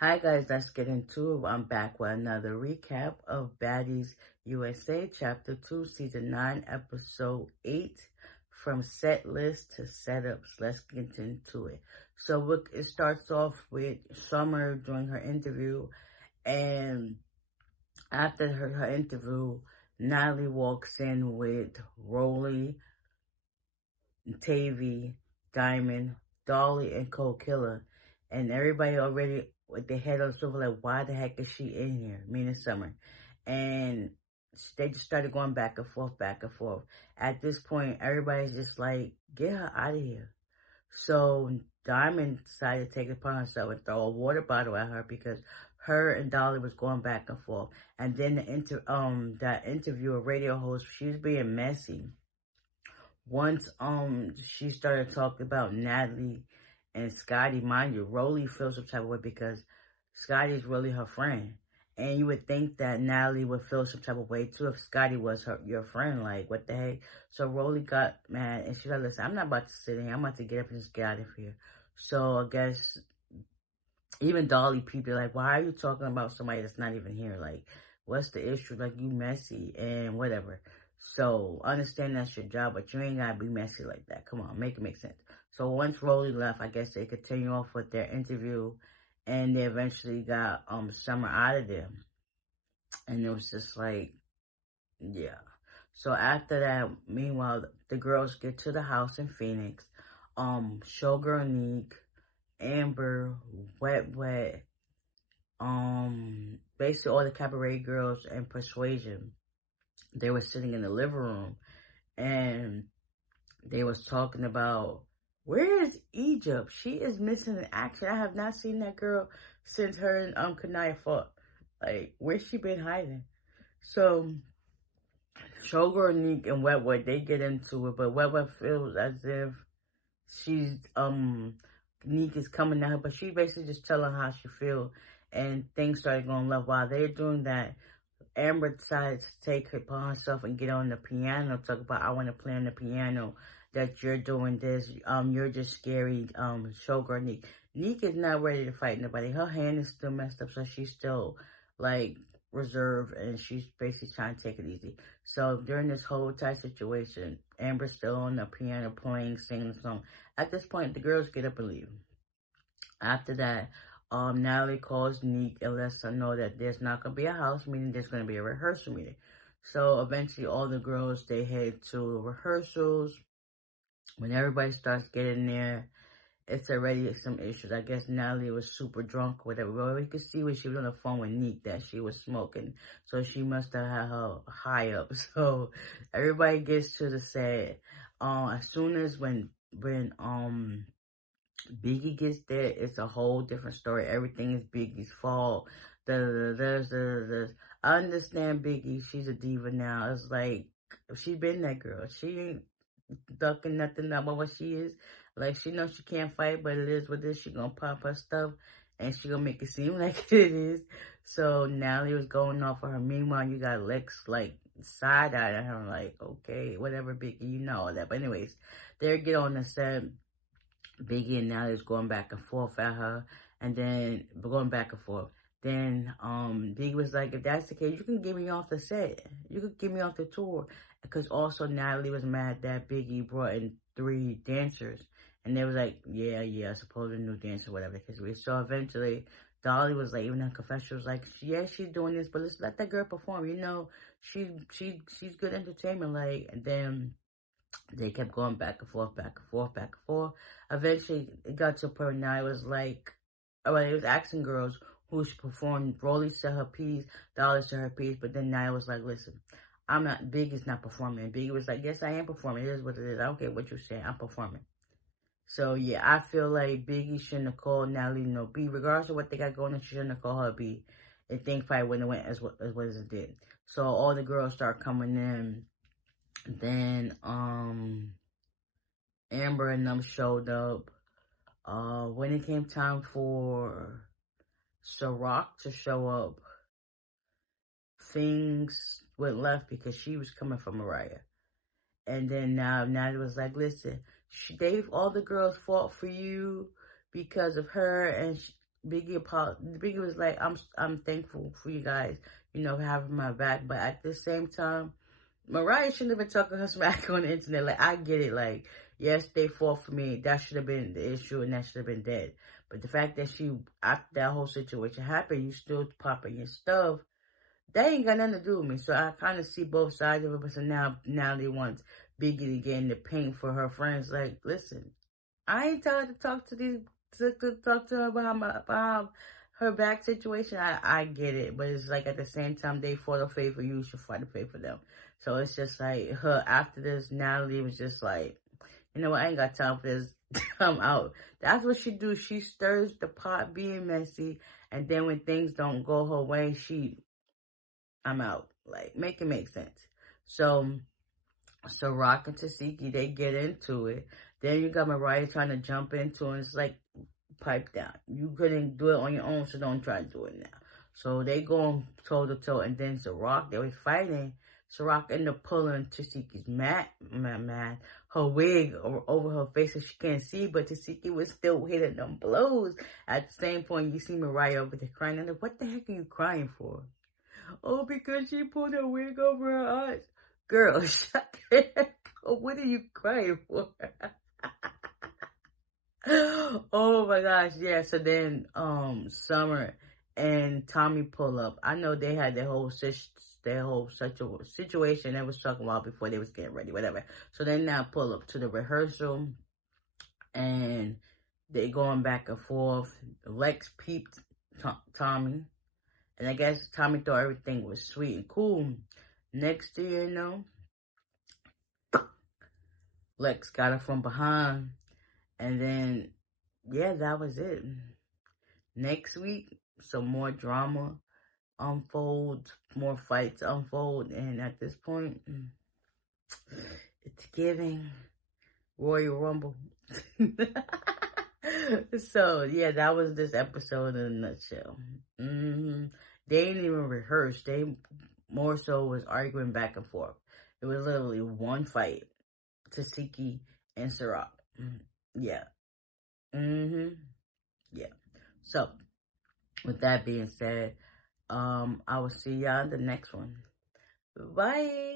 Hi guys, let's get into it. I'm back with another recap of Baddies USA Chapter 2, Season 9, Episode 8, from Setlists to Setups. Let's get into it. So it starts off with Summer doing her interview, and after her interview, Natalie walks in with Rolly, Tavy, Diamond, Dolly, and Cold Killer. And everybody already with their head on the swivel, like, why the heck is she in here? Meaning Summer. And they just started going back and forth, back and forth. At this point, everybody's just like, get her out of here. So Diamond decided to take it upon herself and throw a water bottle at her because her and Dolly was going back and forth. And then that interviewer, radio host, she was being messy. Once she started talking about Natalie and Scotty, mind you, Rolly feels some type of way because Scotty's really her friend. And you would think that Natalie would feel some type of way too if Scotty was your friend. Like, what the heck? So Rolly got mad and she like, listen, I'm not about to sit here. I'm about to get up and just get out of here. So I guess even Dolly people like, why are you talking about somebody that's not even here? Like, what's the issue? Like, you messy and whatever. So understand that's your job, but you ain't gotta be messy like that. Come on, make it make sense. So once Rolly left, I guess they continue off with their interview, and they eventually got Summer out of there, and it was just like, yeah. So after that, meanwhile, the girls get to the house in Phoenix. Showgirl Neek, Amber, Wet Wet, basically all the cabaret girls and Persuasion, they were sitting in the living room and they was talking about, where is Egypt? She is missing in action. I have not seen that girl since her and Kanaya fought. Like, where's she been hiding? So Showgirl, Neek, and Wet Wet, they get into it, but Wet Wet feels as if she's Neek is coming at her, but she basically just telling her how she feel, and things started going left. While they're doing that, Amber decided to take it upon herself and get on the piano, talk about, I want to play on the piano, that you're doing this, you're just scary, showgirl Neek. Neek is not ready to fight nobody. Her hand is still messed up, so she's still, like, reserved, and she's basically trying to take it easy. So during this whole tight situation, Amber's still on the piano playing, singing the song. At this point, the girls get up and leave. After that, Natalie calls Neek and lets her know that there's not going to be a house meeting, there's going to be a rehearsal meeting. So eventually all the girls, they head to rehearsals. When everybody starts getting there, it's already some issues. I guess Natalie was super drunk or whatever. Well, we could see when she was on the phone with Neek that she was smoking. So she must have had her high up. So everybody gets to the set. As soon as when Biggie gets there, it's a whole different story. Everything is Biggie's fault. I understand Biggie. She's a diva now. It's like, she been that girl. She ain't ducking nothing about what she is. Like, she knows she can't fight, but it is what it is. She gonna pop her stuff, and she gonna make it seem like it is. So Natalie was going off of her. Meanwhile, you got Lex, like, side-eyeing her, like, okay, whatever, Biggie, you know all that. But anyways, they get on the set. Biggie and Natalie is going back and forth at her, and then going back and forth. Then Biggie was like, if that's the case, you can get me off the set. You could get me off the tour. Because also Natalie was mad that Biggie brought in 3 dancers. And they was like, yeah, suppose a new dancer, whatever. Because we saw eventually, Dolly was like, even in confession, was like, yeah, she's doing this, but let's let that girl perform. You know, she's good entertainment. Like, and then they kept going back and forth, back and forth, back and forth. Eventually, it got to a point where now it was like, it was asking girls who should perform. Rolly said her piece, Dolly said her piece, but then Nia was like, listen, Biggie's not performing. Biggie was like, yes, I am performing. It is what it is. I don't care what you say. I'm performing. So, yeah, I feel like Biggie shouldn't have called Natalie no B. Regardless of what they got going on, she shouldn't have called her B. And things probably wouldn't have went as well as it did. So, all the girls start coming in. Then, Amber and them showed up. When it came time for Ciroc to show up, things went left because she was coming for Mariah. And then now Natalie was like, listen, all the girls fought for you because of her, and Biggie was like, I'm thankful for you guys, having my back. But at the same time, Mariah shouldn't have been talking her smack on the internet. Like, I get it. Like, yes, they fought for me. That should have been the issue, and that should have been dead. But the fact that after that whole situation happened, you still popping your stuff, that ain't got nothing to do with me. So I kind of see both sides of it. But so now they want Biggie to get in the paint for her friends. Like, listen, I ain't telling her to talk to talk to her about her back situation. I get it, but it's like at the same time they fought a favor, you should fight a favor for them. So it's just like her after this. Natalie was just like, you know what? I ain't got time for this. I'm out. That's what she do. She stirs the pot, being messy, and then when things don't go her way, I'm out. Like, make it make sense. So Rock and Tasiki, they get into it. Then you got Mariah trying to jump into it. And it's like, pipe down. You couldn't do it on your own, so don't try to do it now. So they go toe to toe, and then Rock, they were fighting. Rock ended up pulling Tasiki's her wig over her face so she can't see, but Tasiki was still hitting them blows. At the same point, you see Mariah over there crying. I'm like, what the heck are you crying for? Oh, because she pulled her wig over her eyes. Girl, shut the heck up. What are you crying for? Oh my gosh, yeah. So then, Summer and Tommy pull up. I know they had their whole such a situation they was talking about before they was getting ready, whatever. So they now pull up to the rehearsal, and they going back and forth. Lex peeped Tommy, and I guess Tommy thought everything was sweet and cool. Next thing you know, Lex got her from behind, and then, yeah, that was it. Next week, some more drama unfolds, more fights unfold, and at this point, it's giving Royal Rumble. So, yeah, that was this episode in a nutshell. They didn't even rehearse. They more so was arguing back and forth. It was literally one fight. Tasiki and Ciroc. Yeah. Yeah. So, with that being said, I will see y'all in the next one. Bye.